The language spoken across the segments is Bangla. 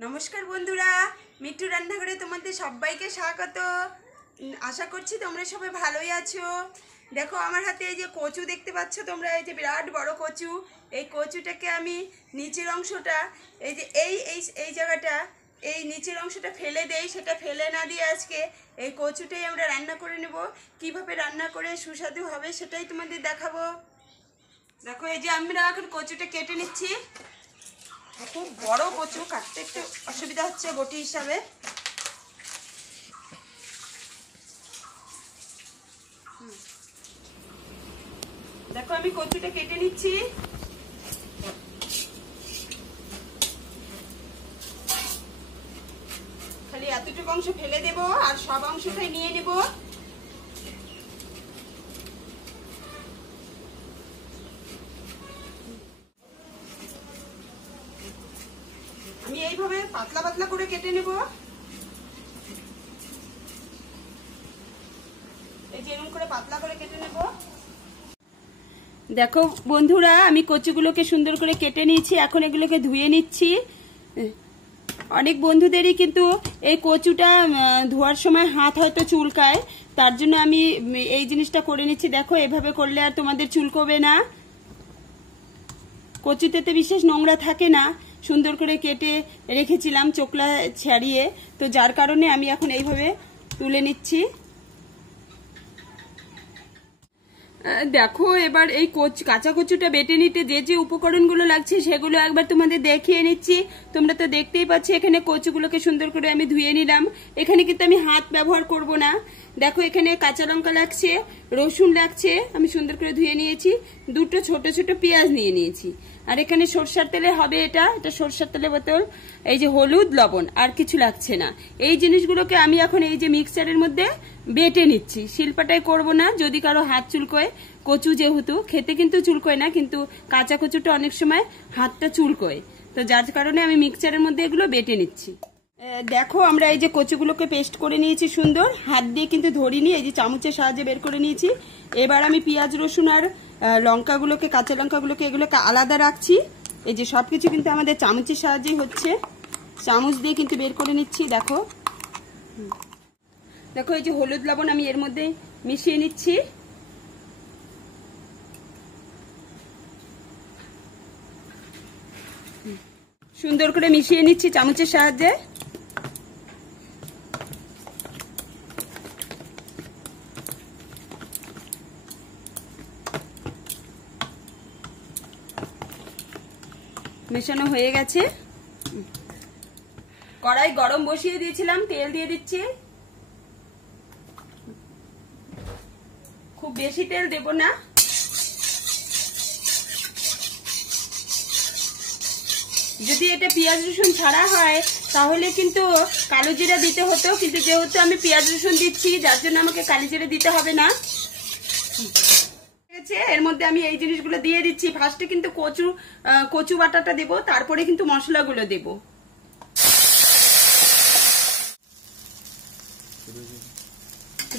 नमस्कार बंधुरा मिट्टू रान्नाघरे तुम्हादेर सबाइके स्वागत। आशा करछि तोमरा सबाई भालोई आछो। देखो आमार हाथे এই যে কচু দেখতে পাচ্ছ তোমরা, এই যে বিরাট বড় কচু। এই কচুটাকে আমি নিচের অংশটা এই যে এই জায়গাটা এই নিচের অংশটা ফেলে দেই, সেটা ফেলে না দিয়ে আজকে এই কচুটাই আমরা রান্না করে নেব। কিভাবে রান্না করে সুস্বাদু হবে সেটাই তোমাদের দেখাবো। দেখো এই যে আমরা এখন কচুটা কেটে নিচ্ছি। খুব বড় কচু, কাটতে একটু অসুবিধা হচ্ছে বটি হিসাবে। দেখো আমি কচুটা কেটে নিচ্ছি। খালি এতটুকু অংশ ফেলে দেব আর সব অংশটাই নিয়ে নেব। আমি এইভাবে পাতলা পাতলা করে কেটে নেব। এই যে এরকম করে পাতলা করে কেটে নেব। দেখো বন্ধুরা আমি কচুগুলোকে সুন্দর করে কেটে নিয়েছি, এখন এগুলোকে ধুয়ে নিচ্ছি। অনেক বন্ধুদেরই কিন্তু এই কচুটা ধোয়ার সময় হাত হয়তো চুলকায়, তার জন্য আমি এই জিনিসটা করে নিচ্ছি। দেখো এভাবে করলে আর তোমাদের চুলকবে না। কচুতে তো বিশেষ নোংরা থাকে না, সুন্দর করে কেটে রেখেছিলাম চোকলা ছাড়িয়ে, তো যার কারণে আমি এখন এইভাবে তুলে নিচ্ছি। দেখো এবার এই কাঁচা কচুটা বেটে নিতে যে যে উপকরণগুলো লাগছে সেগুলো একবার তোমাদের দেখিয়ে নিচ্ছি। তোমরা তো দেখতেই পাচ্ছ এখানে কচুগুলোকে সুন্দর করে আমি ধুয়ে নিলাম। এখানে কিন্তু আমি হাত ব্যবহার করব না। দেখো এখানে কাঁচা লঙ্কা লাগছে, রসুন লাগছে, আমি সুন্দর করে ধুয়ে নিয়েছি। দুটো ছোট ছোট পেঁয়াজ নিয়ে নিয়েছি। আর এখানে সরষের তেলে হবে, এটা সরষের তেলের বোতল। এই যে হলুদ, লবণ, আর কিছু লাগছে না। এই জিনিসগুলোকে আমি এখন এই যে মিক্সচারের মধ্যে বেটে নিচ্ছি। শিলপাটায় করব না, যদি কারো হাত চুলকোয়। কচু যেহেতু খেতে কিন্তু চুলকোয় না, কিন্তু কাঁচা কচুটা অনেক সময় হাতটা চুলকোয়, তো যার কারণে আমি মিক্সচারের মধ্যে এগুলো বেটে নিচ্ছি। দেখো আমরা এই যে কচুগুলোকে পেস্ট করে নিয়েছি সুন্দর, হাত দিয়ে কিন্তু ধরিনি, এই যে চামচের সাহায্যে বের করে নিয়েছি। এবার আমি পেঁয়াজ, রসুন আর লঙ্কাগুলোকে, কাঁচা লঙ্কাগুলোকে এগুলোকে আলাদা রাখছি। এই যে সবকিছু কিন্তু আমাদের চামচের সাহায্যে হচ্ছে, চামচ দিয়ে কিন্তু বের করে নিচ্ছি। দেখো দেখো এই যে হলুদ, লবণ আমি এর মধ্যে মিশিয়ে নিচ্ছি। সুন্দর করে মিশিয়ে নিচ্ছি চামচের সাহায্যে। মেশানো হয়ে গেছে। কড়াই গরম বসিয়ে দিয়েছিলাম, তেল দিয়ে দিচ্ছি। খুব বেশি তেল দেব না। যদি এটা পেঁয়াজ রসুন ছাড়া হয় তাহলে কিন্তু কালো জিরা দিতে হতো, কিন্তু যেহেতু আমি পেঁয়াজ রসুন দিচ্ছি যার জন্য আমাকে কালো জিরা দিতে হবে না। এর মধ্যে আমি এই জিনিসগুলো দিয়ে দিচ্ছি। ফার্স্টে কিন্তু কচু বাটাটা দেব, তারপরে কিন্তু মশলাগুলো দেব।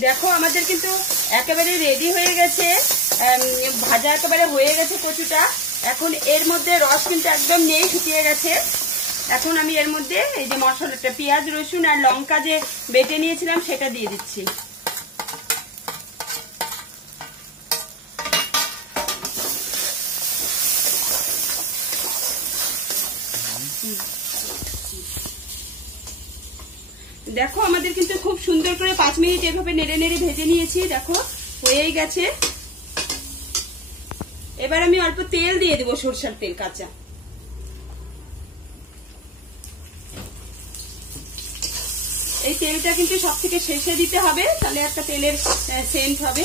দেখো আমাদের কিন্তু একেবারে রেডি হয়ে গেছে, ভাজা একেবারে হয়ে গেছে কচুটা। এখন এর মধ্যে রস কিন্তু একদম নেই, শুকিয়ে গেছে। এখন আমি এর মধ্যে এই যে মশলাটা, পেঁয়াজ, রসুন আর লঙ্কা যে বেটে নিয়েছিলাম সেটা দিয়ে দিচ্ছি। দেখো আমাদের কিন্তু খুব সুন্দর করে 5 মিনিট এভাবে নেড়ে নেড়ে ভেজে নিয়েছি। দেখো হয়েই গেছে। এবার আমি অল্প তেল দিয়ে দেবো, সরষের তেল কাঁচা। এই তেলটা কিন্তু সব থেকে শেষে দিতে হবে, তাহলে একটা তেলের সেন্ট হবে।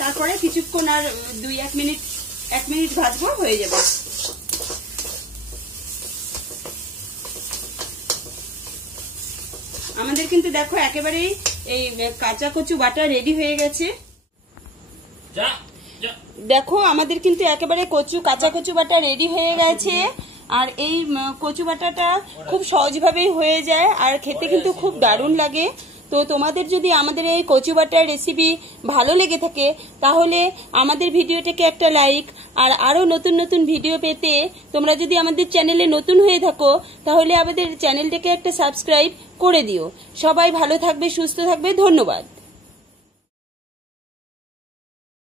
তারপরে কিছুক্ষণ আর 1 মিনিট ভাজবো, হয়ে যাবে। আমাদের কিন্তু দেখো একেবারেই এই কাঁচা কচু বাটা রেডি হয়ে গেছে। দেখো আমাদের কিন্তু একেবারে কাঁচা কচু বাটা রেডি হয়ে গেছে। আর এই কচু বাটাটা খুব সহজভাবেই হয়ে যায় আর খেতে কিন্তু খুব দারুণ লাগে। তো তোমাদের যদি আমাদের এই কচু বাটার রেসিপি ভালো লেগে থাকে তাহলে আমাদের ভিডিওটাকে একটা লাইক, আর আরো নতুন নতুন ভিডিও পেতে তোমরা যদি আমাদের চ্যানেলে নতুন হয়ে থাকো তাহলে আমাদের চ্যানেলটাকে একটা সাবস্ক্রাইব করে দিও। সবাই ভালো থাকবে, সুস্থ থাকবে, ধন্যবাদ।